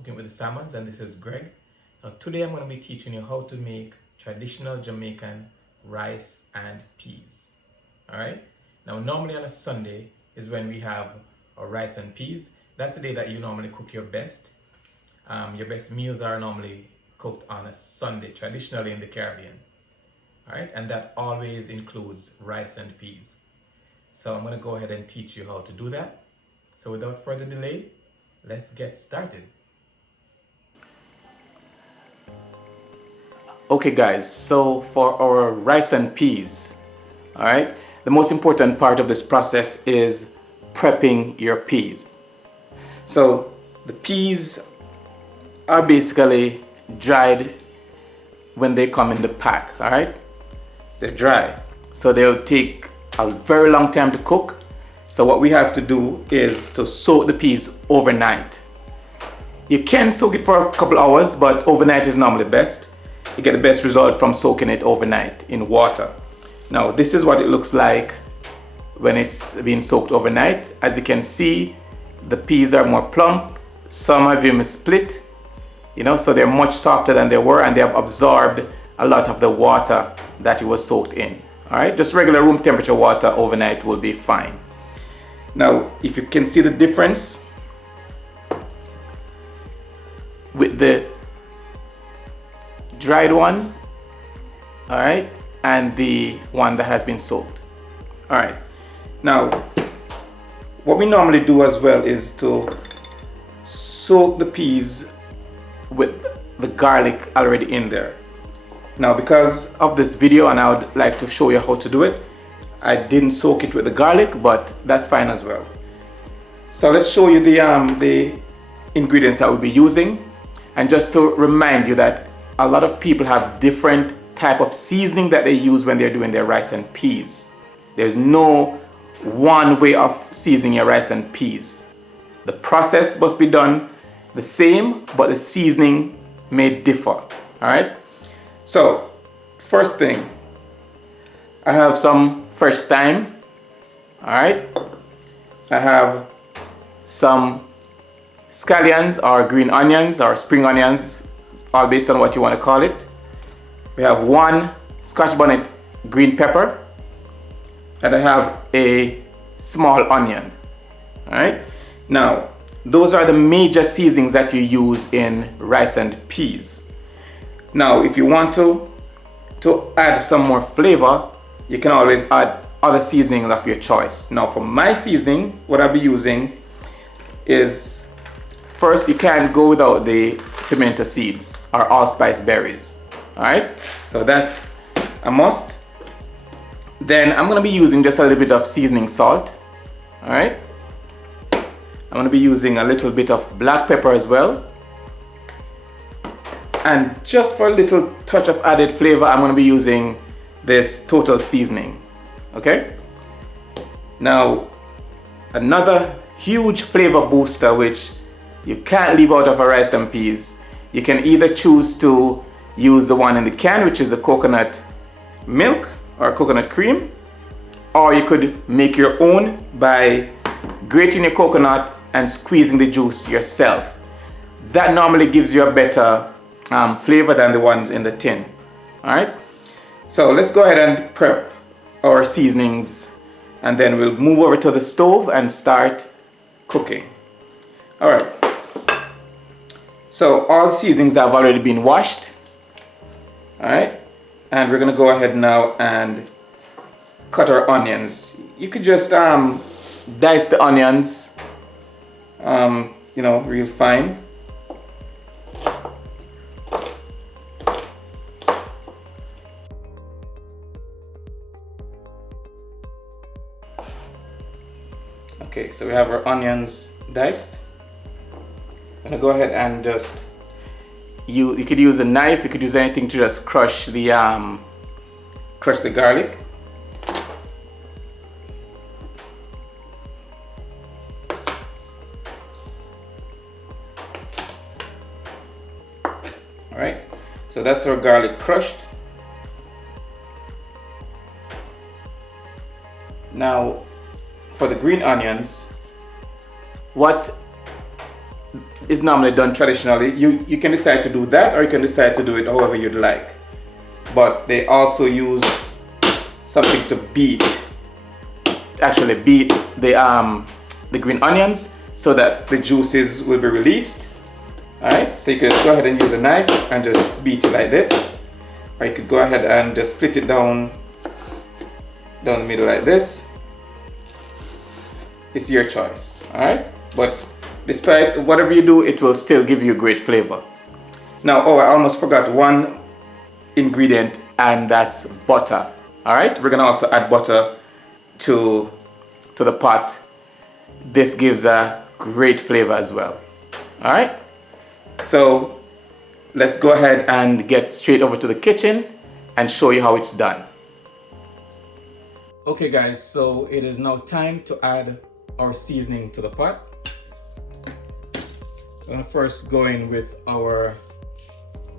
Cooking with the Salmons, and this is Greg. Now today I'm going to be teaching you how to make traditional Jamaican rice and peas. Alright? Now normally on a Sunday is when we have our rice and peas. That's the day that you normally cook your best. Your best meals are normally cooked on a Sunday, traditionally in the Caribbean. Alright? And that always includes rice and peas. So I'm going to go ahead and teach you how to do that. So without further delay, let's get started. Okay guys, so for our rice and peas, all right, the most important part of this process is prepping your peas. So the peas are basically dried when they come in the pack, all right? They're dry, so they'll take a very long time to cook. So what we have to do is to soak the peas overnight. You can soak it for a couple hours, but overnight is normally best. You get the best result from soaking it overnight in water. Now this is what it looks like when it's been soaked overnight. As you can see, the peas are more plump. Some of them is split, so they're much softer than they were, and they have absorbed a lot of the water that it was soaked in. All right, just regular room temperature water overnight will be fine. Now, if you can see the difference with the dried one, all right, and the one that has been soaked. All right, now what we normally do as well is to soak the peas with the garlic already in there. Now because of this video, and I would like to show you how to do it, I didn't soak it with the garlic, but that's fine as well. So let's show you the ingredients that we'll be using. And just to remind you that a lot of people have different type of seasoning that they use when they're doing their rice and peas. There's no one way of seasoning your rice and peas. The process must be done the same, but the seasoning may differ. All right. So first thing, I have some fresh thyme. All right. I have some scallions or green onions or spring onions, all based on what you want to call it. We have one Scotch bonnet green pepper, and I have a small onion. All right. Now, those are the major seasonings that you use in rice and peas. Now, if you want to add some more flavor, you can always add other seasonings of your choice. Now, for my seasoning, what I'll be using is, first, you can't go without the pimento seeds or allspice berries. All right, so that's a must. Then I'm going to be using just a little bit of seasoning salt. All right, I'm going to be using a little bit of black pepper as well. And just for a little touch of added flavor, I'm going to be using this total seasoning. Okay, now another huge flavor booster which you can't leave out of a rice and peas. You can either choose to use the one in the can, which is the coconut milk or coconut cream, or you could make your own by grating your coconut and squeezing the juice yourself. That normally gives you a better flavor than the ones in the tin. All right, so let's go ahead and prep our seasonings, and then we'll move over to the stove and start cooking. All right, so all the seasonings have already been washed. All right, and we're gonna go ahead now and cut our onions. You could just dice the onions, real fine. Okay, so we have our onions diced. I'm gonna go ahead and just you could use a knife, you could use anything to just crush the garlic. All right, so that's our garlic crushed. Now for the green onions, what is normally done traditionally. You can decide to do that, or you can decide to do it however you'd like. But they also use something to actually beat the green onions so that the juices will be released. Alright, so you can just go ahead and use a knife and just beat it like this. Or you could go ahead and just split it down the middle like this. It's your choice. Alright, but despite whatever you do, it will still give you great flavor. Now, I almost forgot one ingredient, and that's butter. Alright, we're gonna also add butter to the pot. This gives a great flavor as well. Alright, so let's go ahead and get straight over to the kitchen and show you how it's done. Okay guys, so it is now time to add our seasoning to the pot. I'm gonna first go in with our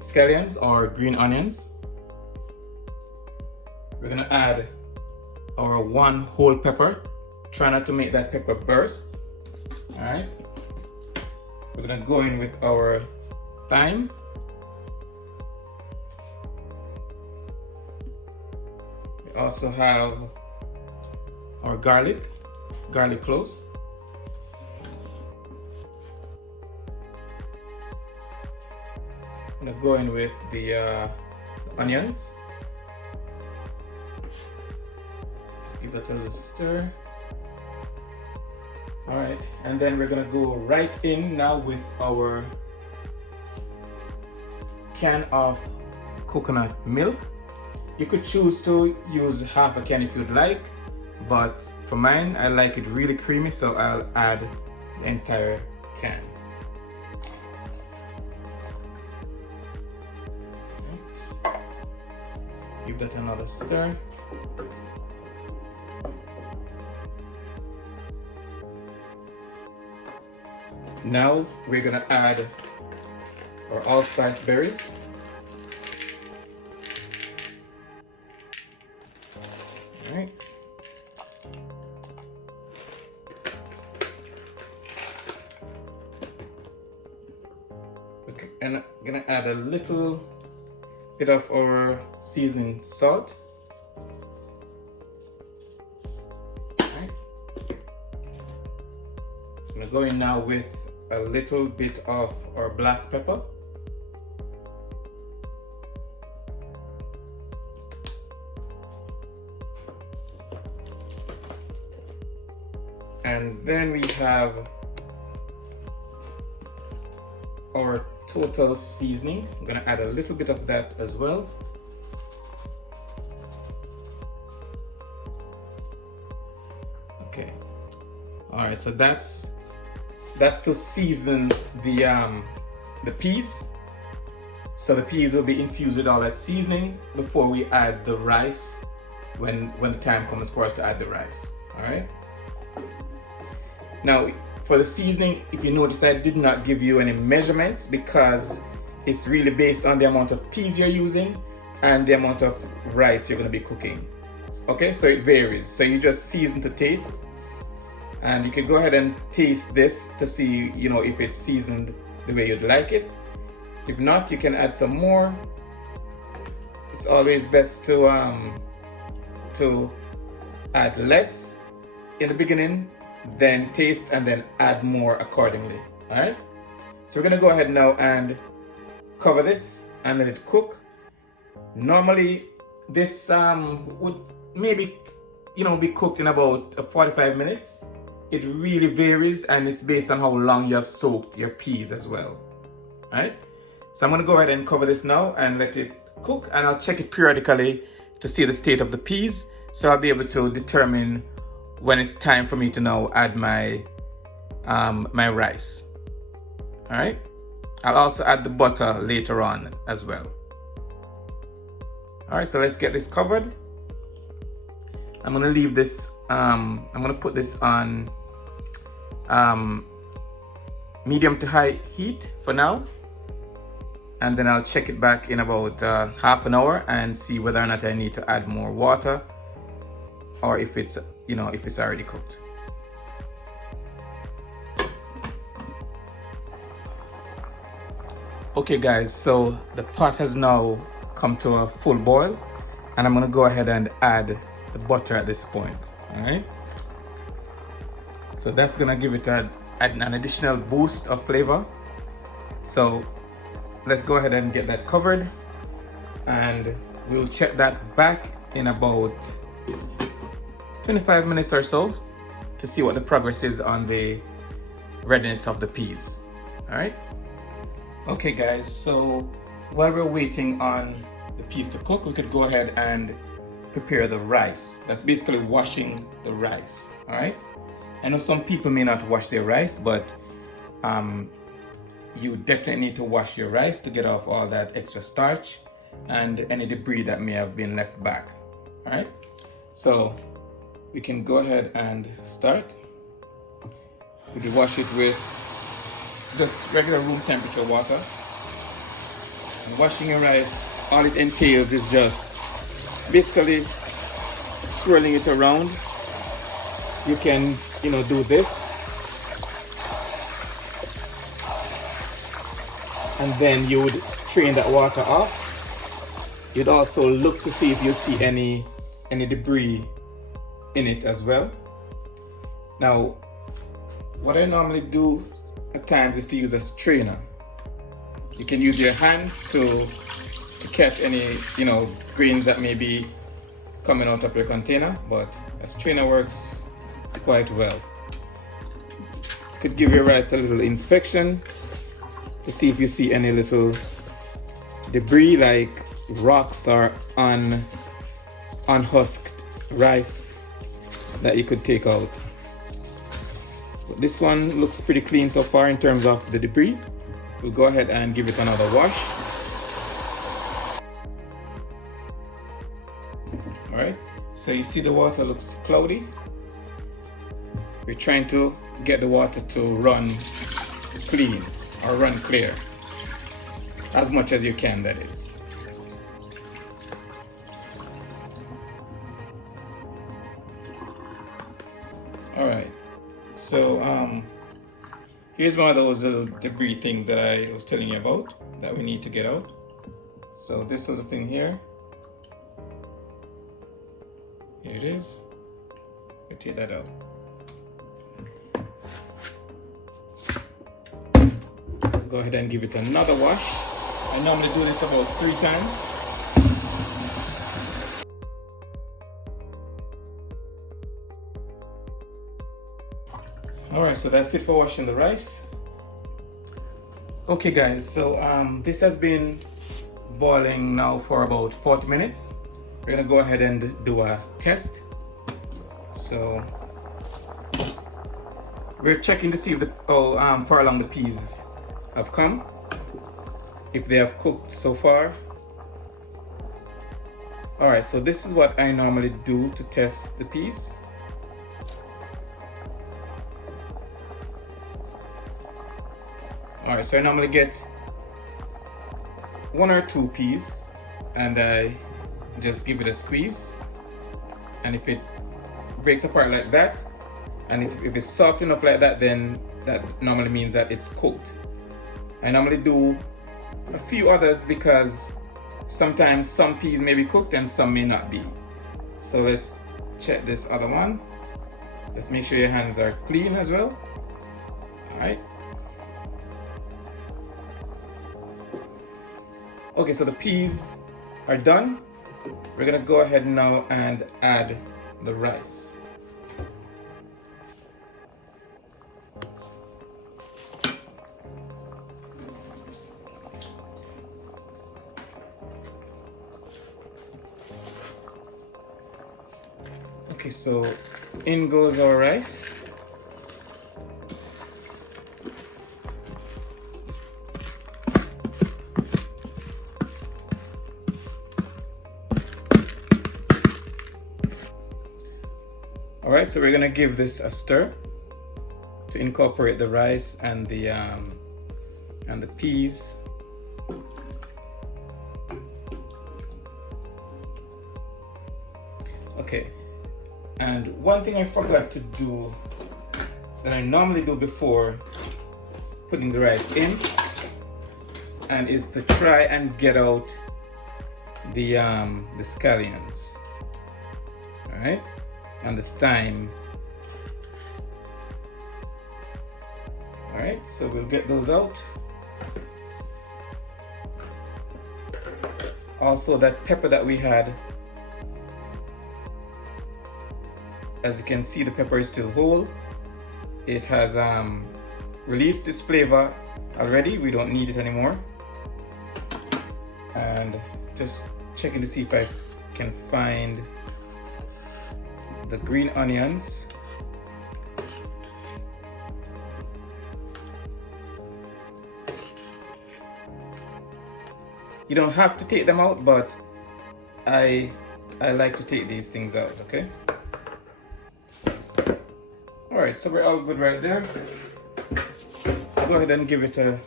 scallions or green onions. We're gonna add our 1 whole pepper. Try not to make that pepper burst. Alright. We're gonna go in with our thyme. We also have our garlic cloves. I'm gonna go in with the onions. Let's give that a little stir. All right, and then we're gonna go right in now with our can of coconut milk. You could choose to use half a can if you'd like, but for mine, I like it really creamy, so I'll add the entire can. Right. Give that another stir. Now we're gonna add our allspice berries. All right. Okay, and I'm gonna add a little bit of our seasoning salt. All right. I'm gonna go in now with a little bit of our black pepper. And then we have our total seasoning. I'm gonna add a little bit of that as well. Okay. All right, so that's to season the peas. So the peas will be infused with all that seasoning before we add the rice when the time comes for us to add the rice. All right. Now for the seasoning, if you notice, I did not give you any measurements because it's really based on the amount of peas you're using and the amount of rice you're going to be cooking. Okay, so it varies. So you just season to taste. And you can go ahead and taste this to see, if it's seasoned the way you'd like it. If not, you can add some more. It's always best to add less in the beginning, then taste and then add more accordingly. All right. So we're gonna go ahead now and cover this and let it cook. Normally, this would maybe be cooked in about 45 minutes. It really varies, and it's based on how long you have soaked your peas as well. All right. So I'm going to go ahead and cover this now and let it cook, and I'll check it periodically to see the state of the peas, so I'll be able to determine when it's time for me to now add my my rice. All right. I'll also add the butter later on as well. All right. So let's get this covered. I'm going to leave this. I'm going to put this on medium to high heat for now, and then I'll check it back in about half an hour and see whether or not I need to add more water, or if it's if it's already cooked. Okay guys, so the pot has now come to a full boil, and I'm gonna go ahead and add the butter at this point. All right, so that's gonna give it an additional boost of flavor. So let's go ahead and get that covered, and we'll check that back in about 25 minutes or so to see what the progress is on the readiness of the peas. All right. Okay guys, so while we're waiting on the peas to cook, we could go ahead and prepare the rice. That's basically washing the rice. All right. I know some people may not wash their rice, but you definitely need to wash your rice to get off all that extra starch and any debris that may have been left back. All right. So we can go ahead and start. We can wash it with just regular room temperature water. And washing your rice, all it entails is just basically swirling it around. You can, do this, and then you would strain that water off. You'd also look to see if you see any debris in it as well. Now, what I normally do at times is to use a strainer. You can use your hands to catch any grains that may be coming out of your container, but a strainer works quite well. Could give your rice a little inspection to see if you see any little debris like rocks or unhusked rice that you could take out. But this one looks pretty clean so far in terms of the debris. We'll go ahead and give it another wash. All right, so you see the water looks cloudy. We're trying to get the water to run clean or run clear as much as you can, that is. All right, so here's one of those little debris things that I was telling you about that we need to get out. So this little thing here it is. We take that out. Go ahead and give it another wash. I normally do this about 3 times. All right, so that's it for washing the rice. Okay guys, so this has been boiling now for about 40 minutes. We're gonna go ahead and do a test. So we're checking to see if far along the peas have come, if they have cooked so far. All right, so this is what I normally do to test the peas. All right, so I normally get 1 or 2 peas and I just give it a squeeze, and if it breaks apart like that, and if it's soft enough like that, then that normally means that it's cooked. I normally do a few others because sometimes some peas may be cooked and some may not be. So let's check this other one. Just make sure your hands are clean as well. All right. Okay, so the peas are done. We're gonna go ahead now and add the rice. Okay, so in goes our rice. All right, so we're gonna give this a stir to incorporate the rice and the peas. Okay, and one thing I forgot to do that I normally do before putting the rice in and is to try and get out the scallions, all right, and the thyme. All right, so we'll get those out. Also, that pepper that we had, as you can see, the pepper is still whole. It has released its flavor already. We don't need it anymore. And just checking to see if I can find the green onions. You don't have to take them out, but I like to take these things out, okay? Alright, so we're all good right there. So go ahead and give it a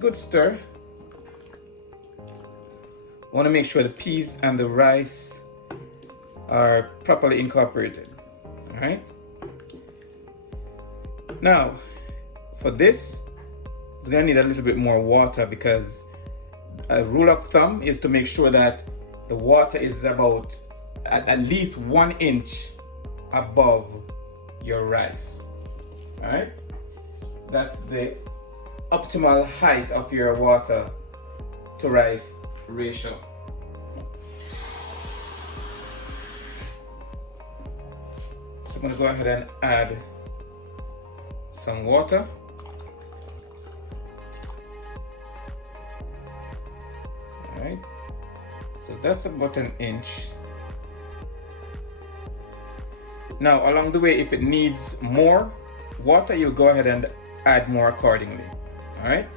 good stir. I want to make sure the peas and the rice are properly incorporated, alright? Now, for this, it's going to need a little bit more water, because a rule of thumb is to make sure that the water is about at least 1 inch above your rice. All right, that's the optimal height of your water to rice ratio. So I'm going to go ahead and add some water. Right, so that's about 1 inch. Now, along the way, if it needs more water, you'll go ahead and add more accordingly. All right,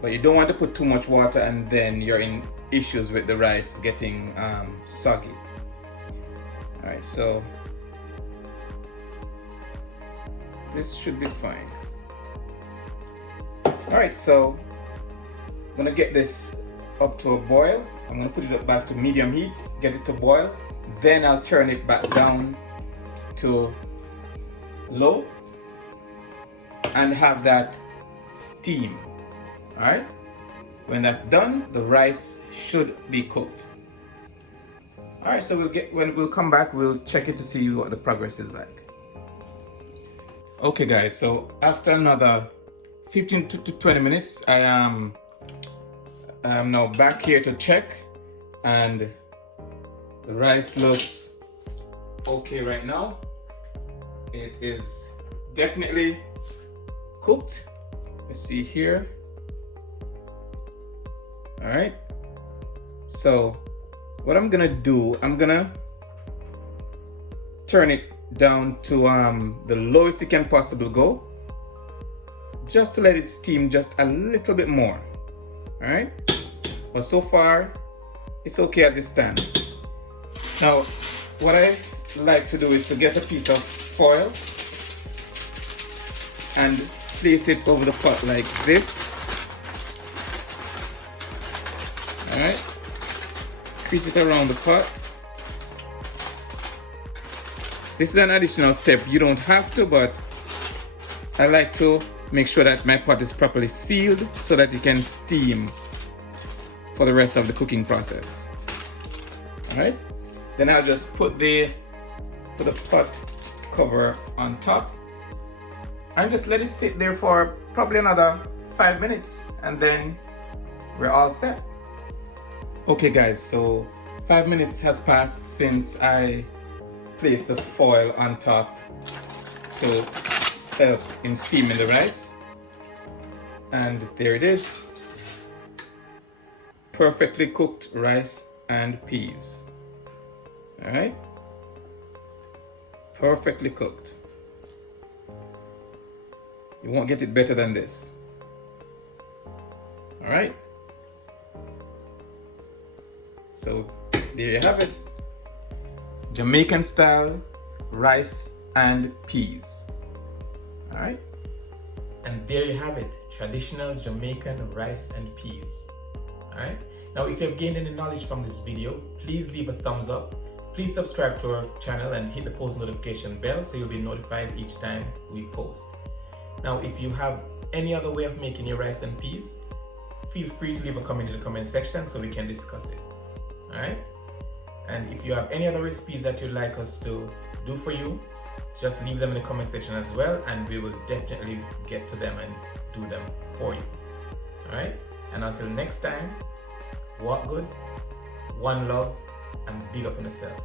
but you don't want to put too much water and then you're in issues with the rice getting soggy. All right, so this should be fine. All right, so I'm gonna get this up to a boil. I'm going to put it back to medium heat, get it to boil, then I'll turn it back down to low and have that steam. All right, when that's done, the rice should be cooked. All right, so when we'll come back, we'll check it to see what the progress is like. Okay guys, so after another 15 to 20 minutes, I'm now back here to check, and the rice looks okay right now. It is definitely cooked. Let's see here. All right, so what I'm gonna do, I'm gonna turn it down to the lowest it can possibly go, just to let it steam just a little bit more. All right, but so far it's okay as it stands. Now, what I like to do is to get a piece of foil and place it over the pot like this. All right, crease it around the pot. This is an additional step. You don't have to, but I like to make sure that my pot is properly sealed so that it can steam for the rest of the cooking process. All right, then I'll just put the pot cover on top and just let it sit there for probably another 5 minutes, and then we're all set. Okay guys, so 5 minutes has passed since I placed the foil on top to help in steaming the rice, and there it is, perfectly cooked rice and peas. All right, perfectly cooked. You won't get it better than this. All right, so there you have it, Jamaican style rice and peas. All right, and there you have it, traditional Jamaican rice and peas. All right, now if you've gained any knowledge from this video, please leave a thumbs up. Please subscribe to our channel and hit the post notification bell so you'll be notified each time we post. Now, if you have any other way of making your rice and peas, feel free to leave a comment in the comment section so we can discuss it. Alright? And if you have any other recipes that you'd like us to do for you, just leave them in the comment section as well, and we will definitely get to them and do them for you. Alright? And until next time, walk good, one love, and big up on yourself.